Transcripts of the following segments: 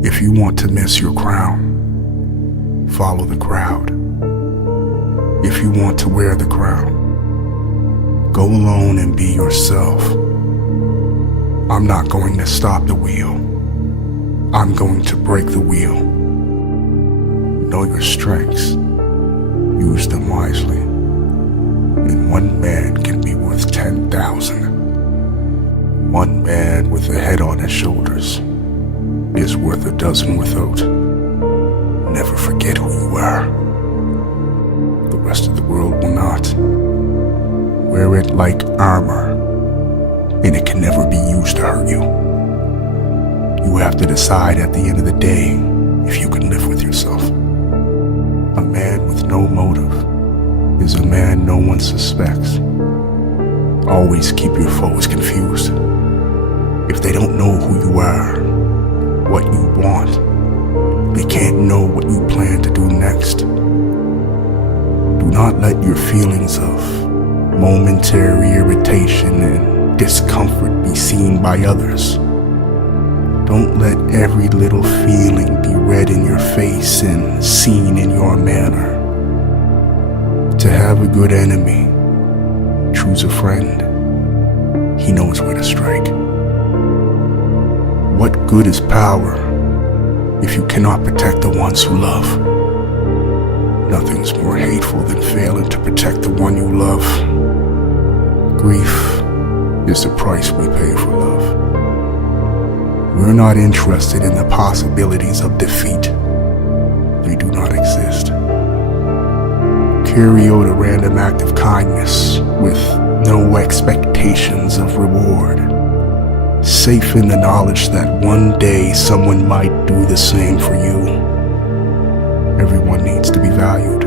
If you want to miss your crown, follow the crowd. If you want to wear the crown, go alone and be yourself. I'm not going to stop the wheel. I'm going to break the wheel. Know your strengths. Use them wisely. And one man can be worth 10,000. One man with a head on his shoulders is worth a dozen without. Never forget who you are. The rest of the world will not. Wear it like armor, and it can never be used to hurt you. You have to decide at the end of the day if you can live with yourself. A man with no motive is a man no one suspects. Always keep your foes confused. If they don't know who you are, what you want, they can't know what you plan to do next. Do not let your feelings of momentary irritation and discomfort be seen by others. Don't let every little feeling be read in your face and seen in your manner. To have a good enemy, choose a friend. He knows where to strike. What good is power if you cannot protect the ones you love? Nothing's more hateful than failing to protect the one you love. Grief is the price we pay for love. We're not interested in the possibilities of defeat. They do not exist. Carry out a random act of kindness with no expectations of reward. Safe in the knowledge that one day someone might do the same for you. Everyone needs to be valued.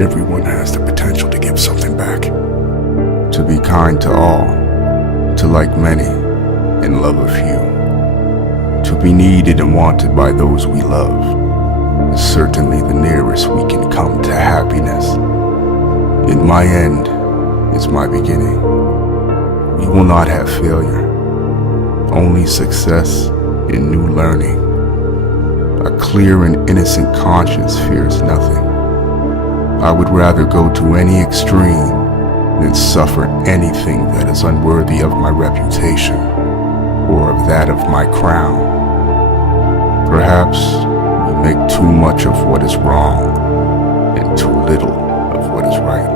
Everyone has the potential to give something back. To be kind to all, to like many, and love a few. To be needed and wanted by those we love is certainly the nearest we can come to happiness. In my end is my beginning. We will not have failure, only success in new learning. A clear and innocent conscience fears nothing. I would rather go to any extreme than suffer anything that is unworthy of my reputation or of that of my crown. Perhaps we make too much of what is wrong and too little of what is right.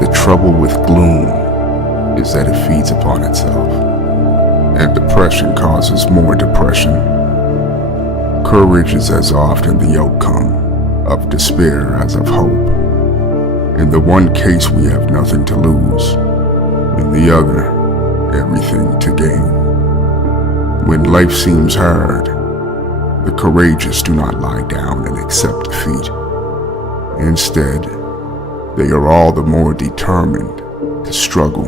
The trouble with gloom is that it feeds upon itself, and depression causes more depression. Courage is as often the outcome of despair as of hope. In the one case we have nothing to lose, in the other, everything to gain. When life seems hard, the courageous do not lie down and accept defeat. Instead, they are all the more determined to struggle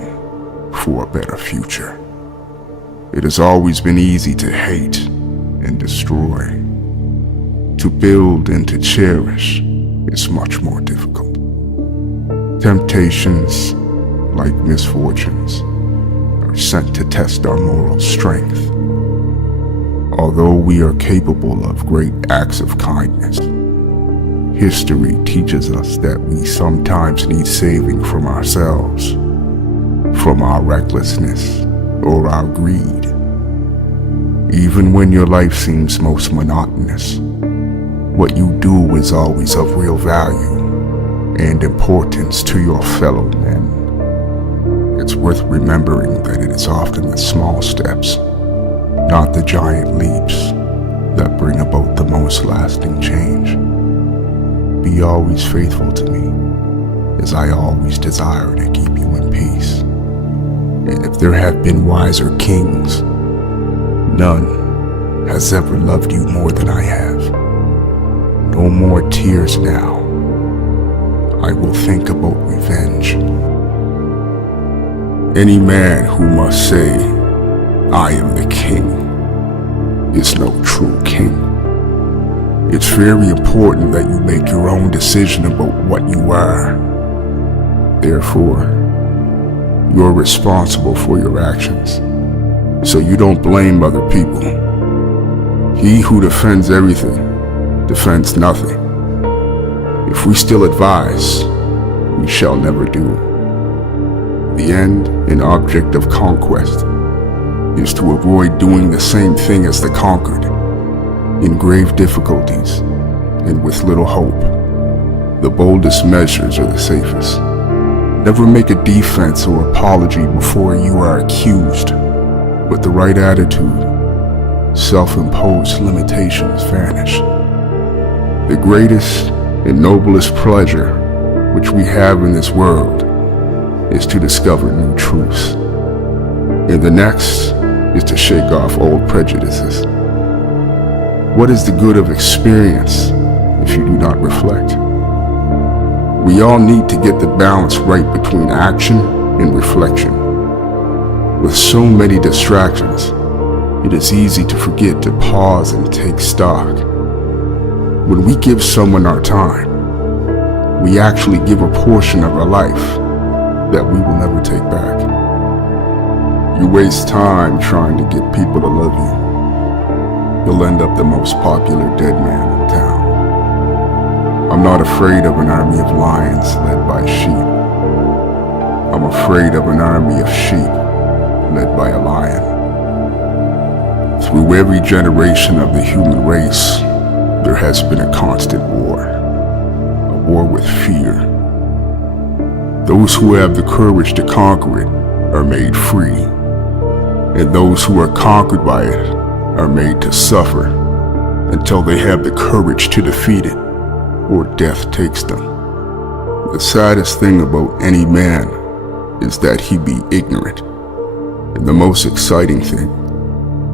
for a better future. It has always been easy to hate and destroy. To build and to cherish is much more difficult. Temptations, like misfortunes, are sent to test our moral strength. Although we are capable of great acts of kindness, history teaches us that we sometimes need saving from ourselves, from our recklessness or our greed. Even when your life seems most monotonous, what you do is always of real value and importance to your fellow men. It's worth remembering that it is often the small steps, not the giant leaps, that bring about the most lasting change. Be always faithful to me, as I always desire to keep you in peace. And if there have been wiser kings, none has ever loved you more than I have. No more tears now. I will think about revenge. Any man who must say, I am the king, is no true king. It's very important that you make your own decision about what you are. Therefore, you're responsible for your actions, so you don't blame other people. He who defends everything defends nothing. If we still advise, we shall never do. The end and object of conquest is to avoid doing the same thing as the conquered, in grave difficulties and with little hope. The boldest measures are the safest. Never make a defense or apology before you are accused. With the right attitude, self-imposed limitations vanish. The greatest and noblest pleasure which we have in this world is to discover new truths, and the next is to shake off old prejudices. What is the good of experience if you do not reflect? We all need to get the balance right between action and reflection. With so many distractions, it is easy to forget to pause and take stock. When we give someone our time, we actually give a portion of our life that we will never take back. You waste time trying to get people to love you. You'll end up the most popular dead man in town. I'm not afraid of an army of lions led by sheep. I'm afraid of an army of sheep led by a lion. Through every generation of the human race, there has been a constant war. A war with fear. Those who have the courage to conquer it are made free, and those who are conquered by it are made to suffer until they have the courage to defeat it, or death takes them. The saddest thing about any man is that he be ignorant, and the most exciting thing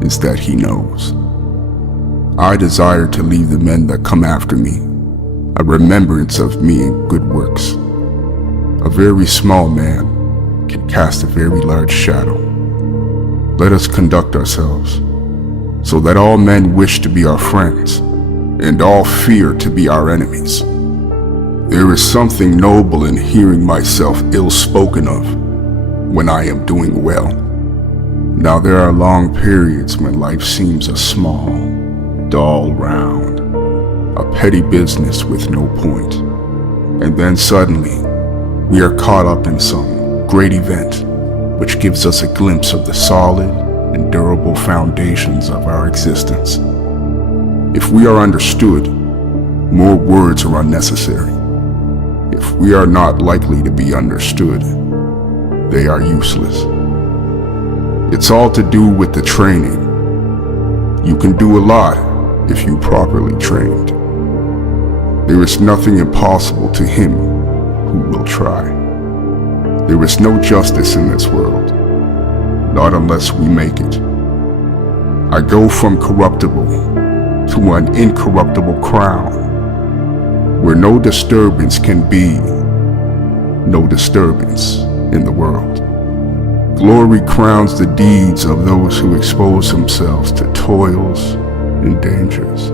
is that he knows. I desire to leave the men that come after me a remembrance of me in good works. A very small man can cast a very large shadow. Let us conduct ourselves so that all men wish to be our friends and all fear to be our enemies. There is something noble in hearing myself ill spoken of when I am doing well. Now there are long periods when life seems a small, dull round, a petty business with no point. And then suddenly, we are caught up in some great event which gives us a glimpse of the solid and durable foundations of our existence. If we are understood, more words are unnecessary. If we are not likely to be understood, they are useless. It's all to do with the training. You can do a lot if you properly trained. There is nothing impossible to him who will try. There is no justice in this world, not unless we make it. I go from corruptible to an incorruptible crown, where no disturbance can be, no disturbance in the world. Glory crowns the deeds of those who expose themselves to toils and dangers.